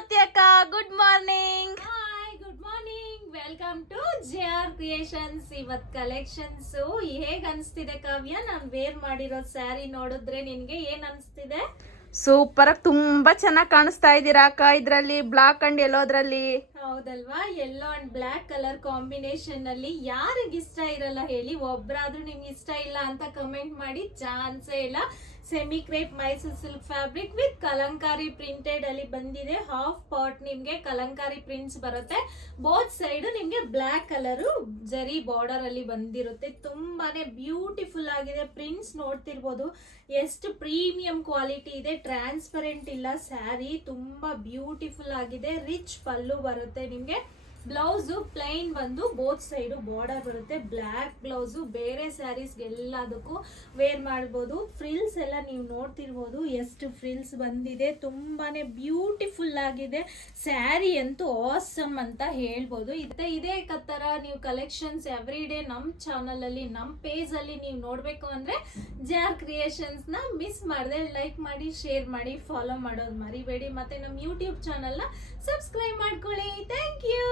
ಜ್ಯೋತಿ ಅಕ್ಕ, good morning. Hi, good morning. Welcome to JR creations. ಇವತ್ collections ಹೇಗ್ ಅನ್ಸ್ತಿದೆ ಕಾವ್ಯ? ನಾನ್ ವೇರ್ ಮಾಡಿರೋ ಸ್ಯಾರಿ ನೋಡಿದ್ರೆ ನಿನ್ಗೆ ಏನ್ ಅನ್ಸ್ತಿದೆ? ಸೂಪರ್ ಆಗಿ ತುಂಬಾ ಚೆನ್ನಾಗಿ ಕಾಣಿಸ್ತಾ ಇದ್ದೀರಾ ಅಕ್ಕ. ಇದ್ರಲ್ಲಿ ಬ್ಲಾಕ್ ಅಂಡ್ ಎಲ್ಲೋದ್ರಲ್ಲಿ. ಹೌದಲ್ವಾ? Yellow and black colour combination ಅಲ್ಲಿ ಯಾರಿಗ ಇಷ್ಟ ಇರಲ್ಲ ಹೇಳಿ? ಒಬ್ರಾದ್ರೂ ನಿಮ್ಗೆ ಇಷ್ಟ ಇಲ್ಲ ಅಂತ ಕಮೆಂಟ್ ಮಾಡಿ, ಚಾನ್ಸೇ ಇಲ್ಲ. Semi crepe Mysore silk fabric with Kalamkari printed ಅಲ್ಲಿ ಬಂದಿದೆ. ಹಾಫ್ ಪಾರ್ಟ್ ನಿಮ್ಗೆ ಕಲಂಕಾರಿ ಪ್ರಿಂಟ್ಸ್ ಬರುತ್ತೆ. ಬೋತ್ ಸೈಡ್ ನಿಮ್ಗೆ ಬ್ಲಾಕ್ ಕಲರ್ ಜರಿ ಬಾರ್ಡರ್ ಅಲ್ಲಿ ಬಂದಿರುತ್ತೆ. ತುಂಬಾನೇ ಬ್ಯೂಟಿಫುಲ್ ಆಗಿದೆ. ಪ್ರಿಂಟ್ಸ್ ನೋಡ್ತಿರ್ಬೋದು ಎಷ್ಟು ಪ್ರೀಮಿಯಂ ಕ್ವಾಲಿಟಿ ಇದೆ. ಟ್ರಾನ್ಸ್ಪರೆಂಟ್ ಇಲ್ಲ ಸ್ಯಾರಿ, ತುಂಬಾ ಬ್ಯೂಟಿಫುಲ್ ಆಗಿದೆ. ರಿಚ್ ಪಲ್ಲು ಬರುತ್ತೆ ನಿಮ್ಗೆ. ಬ್ಲೌಸ್ ಪ್ಲೈನ್ ಬಂದು ಬೋತ್ ಸೈಡು ಬಾರ್ಡರ್ ಬರುತ್ತೆ. ಬ್ಲ್ಯಾಕ್ ಬ್ಲೌಸ್ ಬೇರೆ ಸ್ಯಾರೀಸ್ ಎಲ್ಲದಕ್ಕೂ ವೇರ್ ಮಾಡ್ಬೋದು. ಫ್ರಿಲ್ಸ್ ಎಲ್ಲ ನೀವು ನೋಡ್ತಿರ್ಬೋದು ಎಷ್ಟು ಫ್ರಿಲ್ಸ್ ಬಂದಿದೆ. ತುಂಬಾನೇ ಬ್ಯೂಟಿಫುಲ್ ಆಗಿದೆ ಸ್ಯಾರಿ ಅಂತೂ. ಆಸಮ್ ಅಂತ ಹೇಳ್ಬೋದು. ಇದೇ ತರ ನೀವು ಕಲೆಕ್ಷನ್ಸ್ ಎವ್ರಿ ಡೇ ನಮ್ಮ ಚಾನಲ್ ಅಲ್ಲಿ, ನಮ್ಮ ಪೇಜ್ ಅಲ್ಲಿ ನೀವು ನೋಡ್ಬೇಕು ಅಂದ್ರೆ JR ಕ್ರಿಯೇಷನ್ಸ್ ನ ಮಿಸ್ ಮಾಡದೆ ಲೈಕ್ ಮಾಡಿ, ಶೇರ್ ಮಾಡಿ, ಫಾಲೋ ಮಾಡೋದು ಮರಿಬೇಡಿ. ಮತ್ತೆ ನಮ್ಮ ಯೂಟ್ಯೂಬ್ ಚಾನಲ್ ನ ಸಬ್ಸ್ಕ್ರೈಬ್ ಮಾಡ್ಕೊಳ್ಳಿ. Thank you.